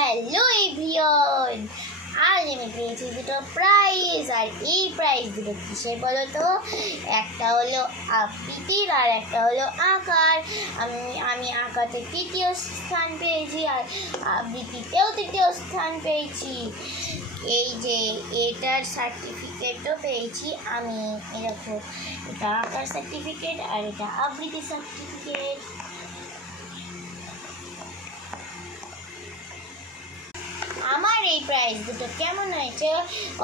Hello everyone, আজ আমি পেয়েছি দুটো প্রাইজ। আর এই প্রাইজ দুটো কিসের বলো তো? একটা হলো আবৃত্তির আর একটা হলো আঁকার। আমি আঁকাতে তৃতীয় স্থান পেয়েছি আর আবৃত্তিতেও তৃতীয় স্থান পেয়েছি। এই যে এটার সার্টিফিকেটও পেয়েছি আমি। এরকম এটা আঁকার সার্টিফিকেট আর এটা আবৃত্তির সার্টিফিকেট। আমার এই প্রাইজ দুটো কেমন হয়েছে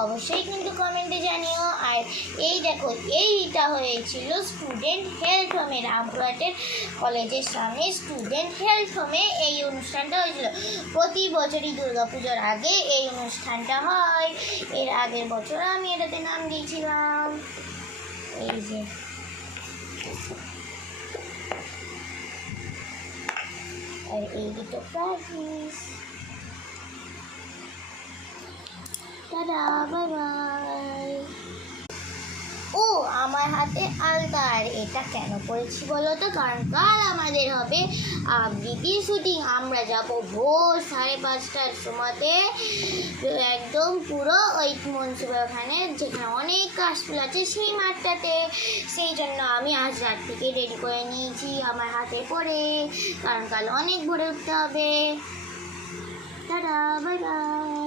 অবশ্যই কিন্তু কমেন্টে জানিও। আর এই দেখো, এইটা হয়েছিল স্টুডেন্ট হেলথ হোমে, রামপুরহাটের কলেজের সামনে স্টুডেন্ট হেলথ হোমে এই অনুষ্ঠানটা হয়েছিল। প্রতি বছরই দুর্গাপুজোর আগে এই অনুষ্ঠানটা হয়। এর আগের বছর আমি এটাতে নাম দিয়েছিলাম। এই যে আর এই দুটো প্রাইজ। Tata, bye bye. ও আমার হাতে আলতা। আর এটা কেন পড়েছি বলো তো? কারণ কাল আমাদের হবে আবৃত্তির শুটিং। আমরা যাব ভোর 5:30টার সময়তে, একদম পুরো ওই মনসুবের ওখানে, যেখানে অনেক কাশফুল আছে সেই মাঠটাতে। সেই জন্য আমি আজ রাত থেকে রেডি করে নিয়েছি আমার হাতে পরে, কারণ কাল অনেক ভোরে উঠতে হবে। Tata, bye by.